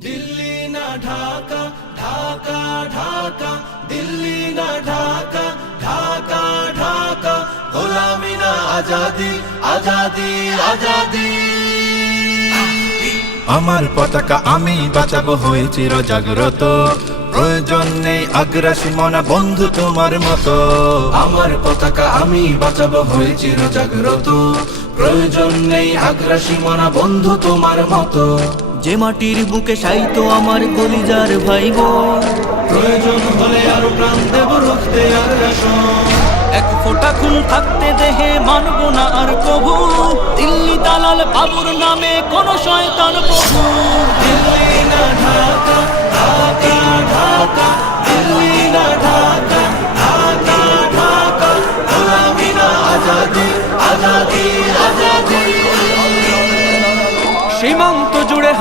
দিল্লি না ঢাকা ঢাকা ঢাকা দিল্লি না ঢাকা ঢাকা ঢাকা গোলামি না আজাদি আজাদি আজাদি আমার পতাকা আমি বাঁচাবো হয়ে চির জাগ্রত প্রয়োজন নেই আগ্রাসী মনা বন্ধু তোমার মতো। আমার পতাকা আমি বাঁচাবো হয়ে চির জাগ্রত প্রয়োজন নেই আগ্রাসী মনা বন্ধু তোমার মতো। যে মাটির বুকে সাইতো আমার কলিজার ভাই বোন প্রয়োজন হলে আরও প্রাণ দেব রুখতে আর এক ফোঁটা খুন থাকতে দেহে মানব না আর কবু। দিল্লি দালাল বাবুর নামে কোন শয়তান প্রভু। দিল্লি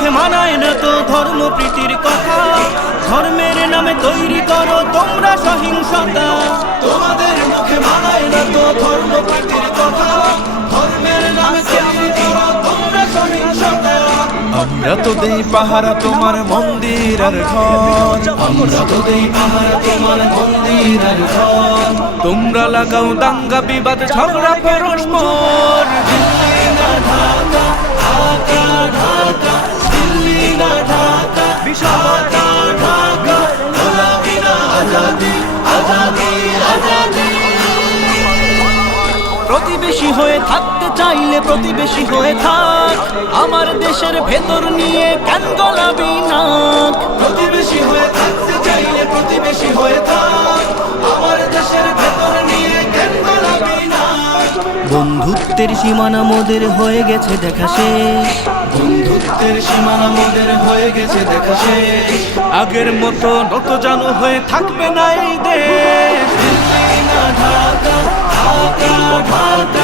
মুখে মানায় না তো ধর্ম প্রীতির কথা। ধর্মের নামে তৈরি করো তোমরা সহিংসতা। তোমাদের মুখে মানায় না তো ধর্ম প্রীতির কথা। ধর্মের নামে তৈরি করো তোমরা সহিংসতা। আমরা তো দেই পাহারা তোমার মন্দির আর ঘর। আমরা তো দেই পাহারা তোমার মন্দির আর ঘর। তোমরা লাগাও দাঙ্গা বিবাদ ঝগড়া পরস্পর ঢাকা ঢাকা ঢাকা। প্রতিবেশী হয়ে থাকতে চাইলে প্রতিবেশী হয়ে থাক। আমার দেশের ভেতর নিয়ে কেন গলাবি নাক? প্রতিবেশী হয়ে থাকতে চাইলে প্রতিবেশী হয়ে থাক। আমার দেশের ভেতর নিয়ে কেন গোলামি না বন্ধুত্বের সীমানা মোদের হয়ে গেছে দেখা শেষ। বন্ধুত্বের সীমানা মোদের হয়ে গেছে দেখা শেষ। আগের মতো নত জানু হয়ে থাকবে না এই দেশ। ঢাকা